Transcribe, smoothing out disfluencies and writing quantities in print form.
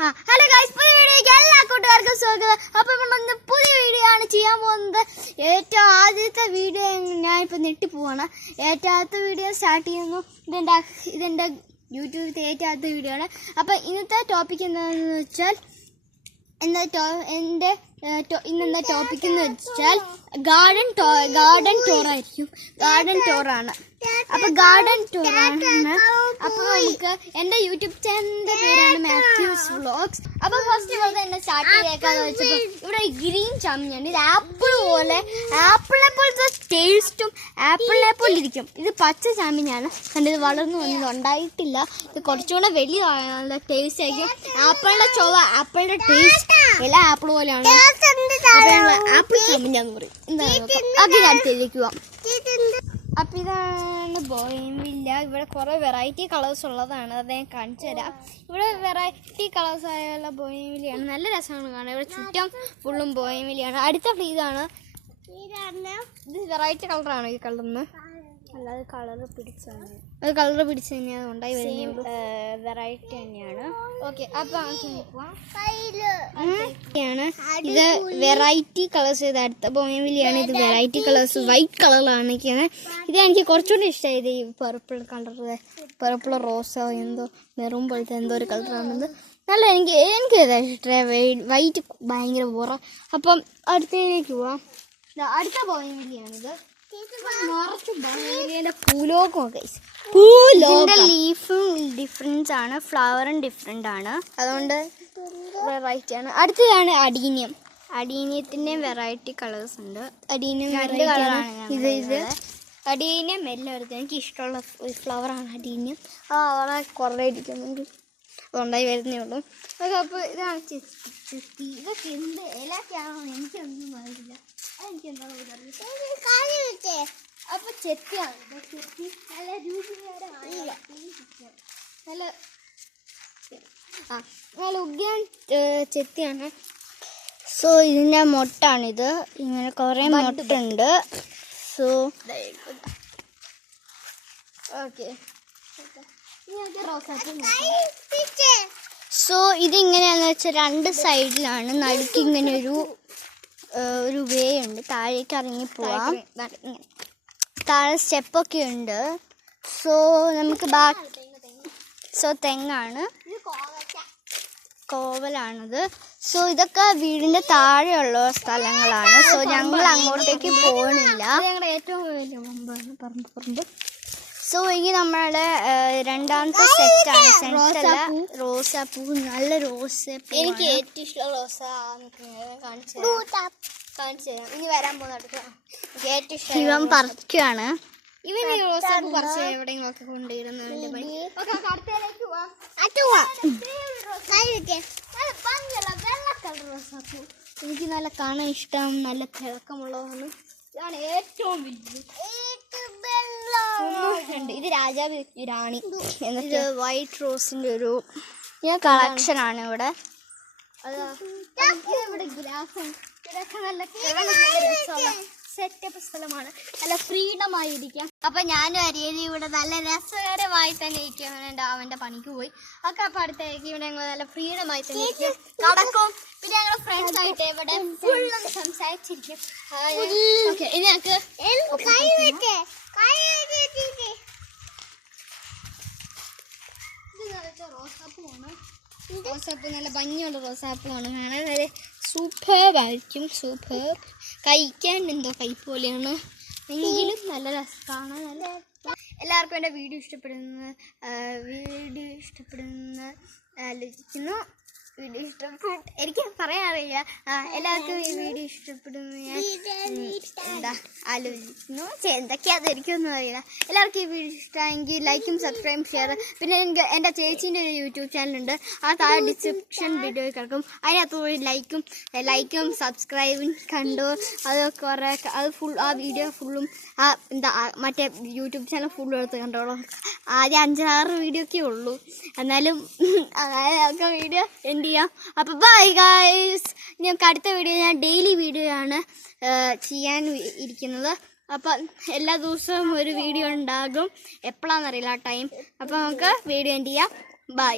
Hello guys, പുതിയ വീഡിയോയ്ക്ക് എല്ലാ കൂട്ടുകാർക്കും സ്വാഗതം. അപ്പം നമ്മൾ പുതിയ വീഡിയോ ആണ് ചെയ്യാൻ പോകുന്നത്. ഏറ്റവും ആദ്യത്തെ വീഡിയോ ഞാനിപ്പോൾ നെട്ടിപ്പോവാണ്. ഏറ്റവും ആദ്യത്തെ വീഡിയോ സ്റ്റാർട്ട് ചെയ്യുന്നു. ഇതെൻ്റെ യൂട്യൂബിലത്തെ ഏറ്റവും ആദ്യത്തെ വീഡിയോ ആണ്. അപ്പം ഇന്നത്തെ ടോപ്പിക് എന്താണെന്ന് വെച്ചാൽ ഇന്നത്തെ ടോപ്പിക് എന്ന് വെച്ചാൽ ഗാർഡൻ ടൂറായിരിക്കും. ഗാർഡൻ ടൂറാണ്. അപ്പൊ ഗാർഡൻ ടൂറാണ്. അപ്പൊ നമുക്ക് എന്റെ യൂട്യൂബ് ചാനലിന്റെ പേരാണ് മാത്യൂസ് വ്ളോഗ്സ്. അപ്പൊ ഫസ്റ്റ് പോലെ തന്നെ സ്റ്റാർട്ട് ചെയ്തേക്കാന്ന് വെച്ചപ്പോ ഇവിടെ ഗ്രീൻ ചാമ്പിയാണ്. ഇത് ആപ്പിളിനെ പോലത്തെ ടേസ്റ്റും ആപ്പിളിനെ പോലെ ഇരിക്കും. ഇത് പച്ച ചാമ്പിയാണ്. കണ്ടത് വളർന്നു വന്നത് ഉണ്ടായിട്ടില്ല. ഇത് കുറച്ചുകൂടെ വലിയ ടേസ്റ്റ് ആയിരിക്കും. ആപ്പിളിന്റെ ടേസ്റ്റ് എല്ലാ ആപ്പിൾ പോലെയാണ്. ആപ്പിൾ ചാമ്പിനാന്ന് പറയും. എന്താ അടുത്തേക്ക് പോവാം. അപ്പൊ ഇതാണ് ബോയിൻവില്ല. ഇവിടെ കുറെ വെറൈറ്റി കളേഴ്സ് ഉള്ളതാണ്. അത് ഞാൻ കാണിച്ചു തരാം. ഇവിടെ വെറൈറ്റി കളേഴ്സ് ആയുള്ള ബോയിൻവില്ലയാണ്. നല്ല രസമാണ് കാണാൻ. ഇവിടെ ചുറ്റും ഫുള്ളും ബോയിൻവില്ലയാണ്. അടുത്ത ഇതാണ്. ഇത് വെറൈറ്റി കളറാണ്. ഈ കളറിന് അല്ലാതെ കളർ പിടിച്ചാണ്. അത് കളർ പിടിച്ച് തന്നെയാണ് ഉണ്ടായി വരുന്നത്. വെറൈറ്റി തന്നെയാണ്. ഓക്കെ, അപ്പൊ ഇത് വെറൈറ്റി കളേഴ്സ്. ഇത് അടുത്ത ബോയിൻവില്ലയാണ്. ഇത് വെറൈറ്റി കളേഴ്സ് വൈറ്റ് കളറിലാണ്. ഇത് എനിക്ക് കുറച്ചുകൂടി ഇഷ്ടമായത് ഈ പർപ്പിൾ കളർ. പർപ്പിൾ റോസോ എന്തോ മെറൂൺ പോലത്തെ എന്തോ ഒരു കളറാണത്. നല്ല എനിക്ക് ഇഷ്ടമായി. വൈറ്റ് ഭയങ്കര ബോറ. അപ്പം അടുത്തതിലേക്ക് പോവാം. അടുത്ത ബോയിൻവില്ലയാണിത്. ലീഫും ഡിഫറൻസ് ആണ്, ഫ്ലവറും ഡിഫറെന്റ് ആണ്. അതുകൊണ്ട് വെറൈറ്റി ആണ്. അടുത്തതാണ് അഡീനിയം. അഡീനിയത്തിന്റെ വെറൈറ്റി കളേഴ്സ് ഉണ്ട്. അഡീനിയം രണ്ട് കളറാണ്. ഇത് അഡീനിയം എല്ലാവർക്കും എനിക്ക് ഇഷ്ടമുള്ള ഒരു ഫ്ലവറാണ് അഡീനിയം. വളരെ കുറേ ഇരിക്കുന്നുണ്ട്. അതുകൊണ്ടായി വരുന്നേ ഉള്ളൂ. അപ്പോൾ ഇതാണ് ചെത്തി. ഇതൊക്കെ എന്ത് ഇലക്കാണോ എനിക്കൊന്നും അറിയില്ല. അപ്പൊ ചെത്തിയാണ്. ചെത്തി നല്ല രുചികരമാണ്. നല്ല ഉഗ്രാൻ ചെത്തിയാണ്. സോ ഇതിന്റെ മൊട്ടാണിത്. ഇങ്ങനെ കുറെ മൊട്ടുണ്ട്. സോ ഓക്കെ, സോ ഇതിങ്ങനെയാന്ന് വെച്ചാൽ രണ്ട് സൈഡിലാണ്. നടുക്ക് ഇങ്ങനെ ഒരു വേ ഉണ്ട്. താഴേക്ക് ഇറങ്ങി പോവാം. താഴെ സ്റ്റെപ്പൊക്കെ ഉണ്ട്. സോ നമുക്ക് തെങ്ങാണ്, കോവലാണത്. സോ ഇതൊക്കെ വീടിന്റെ താഴെയുള്ള സ്ഥലങ്ങളാണ്. സോ ഞങ്ങൾ അങ്ങോട്ടേക്ക് പോകണില്ല. ഞങ്ങളുടെ ഏറ്റവും വലിയ പറമ്പ്. സോ ഇനി നമ്മളുടെ രണ്ടാമത്തെ സെറ്റാണ്. റോസാപ്പൂ. നല്ല റോസാപ്പൂ. എനിക്ക് ഏറ്റവും ഇഷ്ടമുള്ള റോസ കാണിച്ചു തരാം. ഇനി വരാൻ പോകുന്ന ഏറ്റവും ഇഷ്ടം ഇവൻ പറിക്കുകയാണ്. ഇവൻ ഈ റോസാപ്പൂ പറിച്ച് എവിടെയെങ്കിലും ഒക്കെ കൊണ്ടുവരുന്നു. റോസാപ്പൂ എനിക്ക് നല്ല കാണാൻ ഇഷ്ടം. നല്ല തിളക്കമുള്ളതാണ്. ഇതാണ് ഏറ്റവും വലുത്. ഇത് രാജാവ് റാണി. എന്നിട്ട് വൈറ്റ് റോസിന്റെ ഒരു കളക്ഷൻ ആണ് ഇവിടെ. ഇവിടെ ഗ്രാഫും ഇതൊക്കെ നല്ല സെറ്റപ്പ് സ്ഥലമാണ്. നല്ല ഫ്രീഡം ആയിരിക്കാം. അപ്പൊ ഞാനും അരിയലി ഇവിടെ നല്ല രസകരമായി തന്നെ ഇരിക്കും. അവന്റെ പണിക്ക് പോയി ഒക്കെ. അപ്പൊ അടുത്തേക്ക് ഇവിടെ ഞങ്ങൾ നല്ല ഫ്രീഡം ആയി തന്നെ ഇരിക്കും, നടക്കും. പിന്നെ ഞങ്ങൾ ഫ്രണ്ട്സ് ആയിട്ട് ഇവിടെ ഫുള്ളും സംസാരിച്ചിരിക്കും. ഇനി ഞങ്ങൾക്ക് റോസാപ്പൂ നല്ല ഭംഗിയുള്ള റോസാപ്പൂവാണ്. കാണാൻ നല്ല സൂപ്പർബായിരിക്കും. സൂപ്പർ. കഴിക്കാൻ എന്തോ കൈ പോലെയാണ്, എങ്കിലും നല്ല രസം കാണാൻ. നല്ല എല്ലാവർക്കും എൻ്റെ വീഡിയോ ഇഷ്ടപ്പെടുന്ന ആലോചിക്കുന്നു. വീഡിയോ ഇഷ്ടപ്പെട്ടു എനിക്ക് പറയാൻ അറിയില്ല. എല്ലാവർക്കും ഈ വീഡിയോ ഇഷ്ടപ്പെടുന്നു ഞാൻ ആലോചിക്കുന്നു. എന്തൊക്കെയാ എനിക്കൊന്നും അറിയില്ല. എല്ലാവർക്കും ഈ വീഡിയോ ഇഷ്ടമായെങ്കിൽ ലൈക്കും സബ്സ്ക്രൈബും ഷെയർ. പിന്നെ എനിക്ക് എൻ്റെ ചേച്ചീൻ്റെ ഒരു യൂട്യൂബ് ചാനലുണ്ട്. ആ താഴെ ഡിസ്ക്രിപ്ഷൻ വീഡിയോ കിടക്കും. അതിനകത്ത് പോയി ലൈക്കും സബ്സ്ക്രൈബും കണ്ടു. അത് കുറേ ആ വീഡിയോ ഫുള്ളും മറ്റേ യൂട്യൂബ് ചാനൽ ഫുള്ളും എടുത്ത് കണ്ടോളൂ. ആദ്യം 5-6 വീഡിയോ ഒക്കെ ഉള്ളൂ. എന്നാലും അതായത് വീഡിയോ എൻ്റെ ചെയ്യാം. അപ്പോൾ ബൈ ഗൈസ്. ഞങ്ങൾക്ക് അടുത്ത വീഡിയോ ഞാൻ ഡെയിലി വീഡിയോ ആണ് ചെയ്യാൻ ഇരിക്കുന്നത്. അപ്പം എല്ലാ ദിവസവും ഒരു വീഡിയോ ഉണ്ടാകും. എപ്പോഴാണെന്നറിയില്ല ടൈം. അപ്പോൾ നമുക്ക് വീഡിയോ ചെയ്യാം. ബൈ.